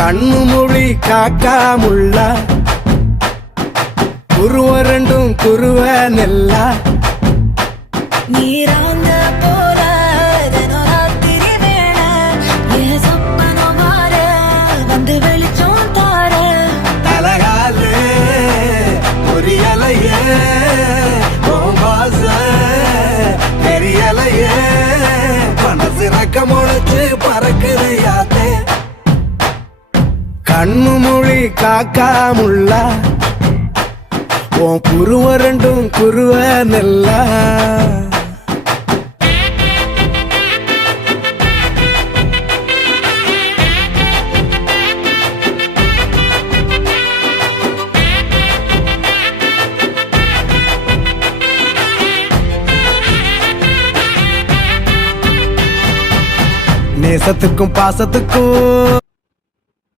கண்ணு மொழி காக்காமுள்ள குருவ ரெண்டும் குருவ நெல்லா நீராங்க போல தினராத்திரி வேண என் சொப்பனம் மாற வந்து வெளிச்சம் தார தலகாலே பொரியலையே ஓம்பாச பெரியலையே மனசு ரக்க முளைச்சு பறக்குது யாத்தே கண்ணு மொழி காக்காமுள்ள உன் குருவ ரெண்டும் குருவ நெல்லா நேசத்துக்கும் பாசத்துக்கும்